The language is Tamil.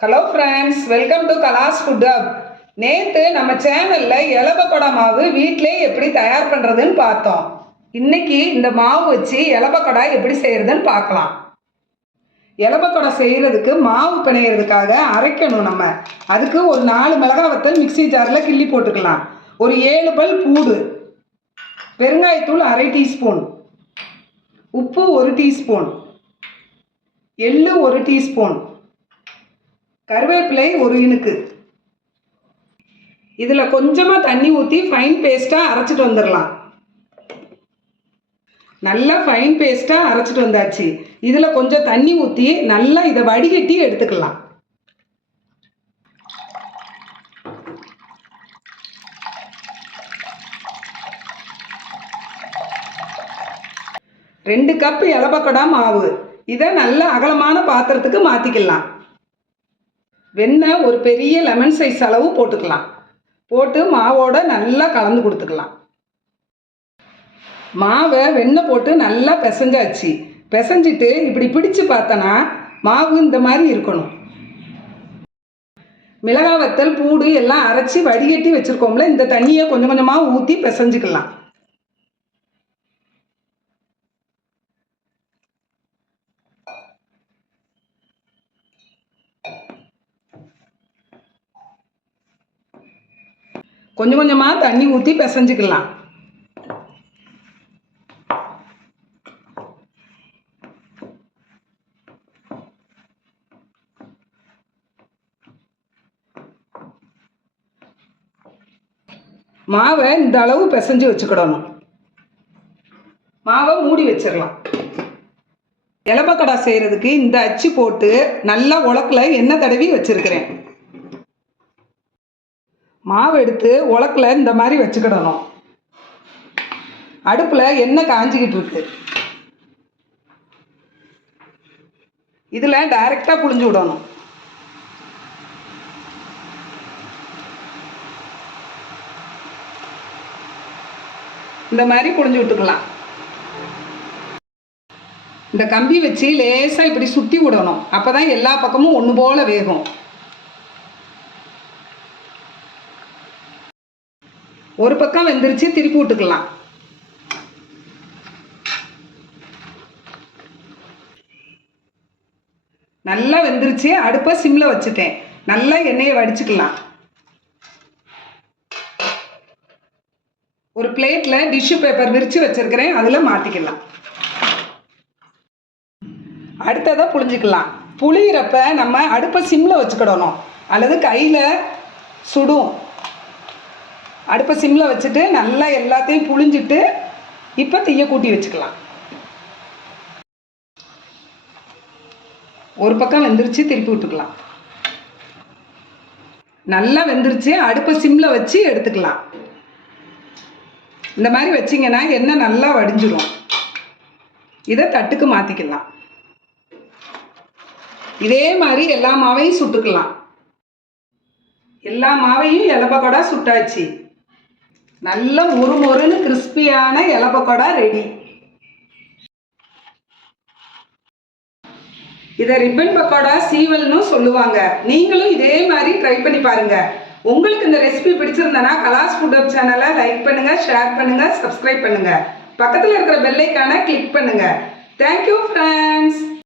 Hello friends welcome to Kalas food hub நேற்று நம்ம சேனலில் எலபக்கொடை மாவு வீட்டிலே எப்படி தயார் பண்ணுறதுன்னு பார்த்தோம். இன்னைக்கு இந்த மாவு வச்சு எலபக்கொடை எப்படி செய்கிறதுன்னு பார்க்கலாம். எலபக்கொடை செய்கிறதுக்கு மாவு பிணையிறதுக்காக அரைக்கணும் நம்ம. அதுக்கு ஒரு நாலு மிளகா வத்தல் மிக்ஸி ஜாரில் கிள்ளி போட்டுக்கலாம். ஒரு ஏழு பல் பூடு பெருங்காயத்தூள் அரை டீஸ்பூன் உப்பு ஒரு டீஸ்பூன் எள்ளு ஒரு டீஸ்பூன் கருவேப்பிலை ஒரு இனுக்கு. இதில் கொஞ்சமாக தண்ணி ஊற்றி ஃபைன் பேஸ்ட்டாக அரைச்சிட்டு வந்துடலாம் நல்லா ஃபைன் பேஸ்ட்டாக அரைச்சிட்டு வந்தாச்சு. இதில் கொஞ்சம் தண்ணி ஊற்றி நல்லா இதை வடிகட்டி எடுத்துக்கலாம். ரெண்டு கப் இலப்பக்கடா மாவு. இதை நல்ல அகலமான பாத்திரத்துக்கு மாற்றிக்கலாம் வெண்ணெய் ஒரு பெரிய லெமன் சைஸ் அளவு போட்டுக்கலாம். போட்டு மாவோட நல்லா கலந்து கொடுத்துக்கலாம். மாவை வெண்ணெய் போட்டு நல்லா பிசைஞ்சாச்சு. பிசைஞ்சிட்டு இப்படி பிடிச்சு பார்த்தனா மாவு இந்த மாதிரி இருக்கணும். மிளகாய் வத்தல் பூடு எல்லாம் அரைச்சி வடிகட்டி வச்சுருக்கோம்ல இந்த தண்ணியை கொஞ்சம் கொஞ்சமாக ஊற்றி பிசைஞ்சிக்கலாம். கொஞ்சம் கொஞ்சமாக தண்ணி ஊற்றி பிசைஞ்சுக்கலாம். மாவை இந்த அளவு பிசைஞ்சு வச்சுக்கிடணும். மாவை மூடி வச்சிடலாம். இலப்பக்கடா செய்கிறதுக்கு இந்த அச்சு போட்டு நல்லா உலக்கில் எண்ணெய் தடவி வச்சுருக்கிறேன். மாவு எடுத்து உலக்கில் இந்த மாதிரி வச்சுக்கிடணும். அடுப்பில் எண்ணெய் காஞ்சிக்கிட்டு இருக்கு. இதில் டைரெக்டாக புழிஞ்சு விடணும். இந்த மாதிரி புழிஞ்சு விட்டுக்கலாம். இந்த கம்பி வச்சு லேசாக இப்படி சுற்றி விடணும். அப்போ தான் எல்லா பக்கமும் ஒன்று போல் வேகும். ஒரு பக்கம் வெந்துருச்சு திருப்பி விட்டுக்கலாம். நல்லா வெந்துருச்சு அடுப்பை சிம்மில் வச்சுட்டேன். நல்லா எண்ணெயை வடிச்சுக்கலாம். ஒரு பிளேட்டில் டிஷ்யூ பேப்பர் விரித்து வச்சுருக்கிறேன் அதில் மாற்றிக்கலாம் அடுத்ததை புழிஞ்சிக்கலாம். புளியிறப்ப நம்ம அடுப்பை சிம்மில் வச்சுக்கிடணும். அல்லது கையில் சுடும். அடுப்பை சிம்மில் வச்சுட்டு நல்லா எல்லாத்தையும் புழிஞ்சிட்டு இப்போ தீய கூட்டி வச்சுக்கலாம். ஒரு பக்கம் வெந்துருச்சு திருப்பி விட்டுக்கலாம். நல்லா வெந்துருச்சு அடுப்பை சிம்மில் வச்சு எடுத்துக்கலாம். இந்த மாதிரி வச்சிங்கன்னா எண்ணெய் நல்லா வடிஞ்சிடும் இதை தட்டுக்கு மாற்றிக்கலாம் இதே மாதிரி எல்லா மாவையும் சுட்டுக்கலாம். எல்லா மாவையும் இலப்பக்கொடா சுட்டாச்சு. நல்ல ஒரு மொறுன்னு கிறிஸ்பியான இலப்பக்கொடா ரெடி இதை ரிப்பன் பக்கோடா சீவல்னு சொல்லுவாங்க. நீங்களும் இதே மாதிரி ட்ரை பண்ணி பாருங்க. உங்களுக்கு இந்த ரெசிபி பிடிச்சிருந்தனா கலாஸ் ஃபுட் அப் சேனலை லைக் பண்ணுங்க ஷேர் பண்ணுங்க சப்ஸ்கிரைப் பண்ணுங்க. பக்கத்தில் இருக்கிற பெல்லைக்கான கிளிக் பண்ணுங்க. Thank you friends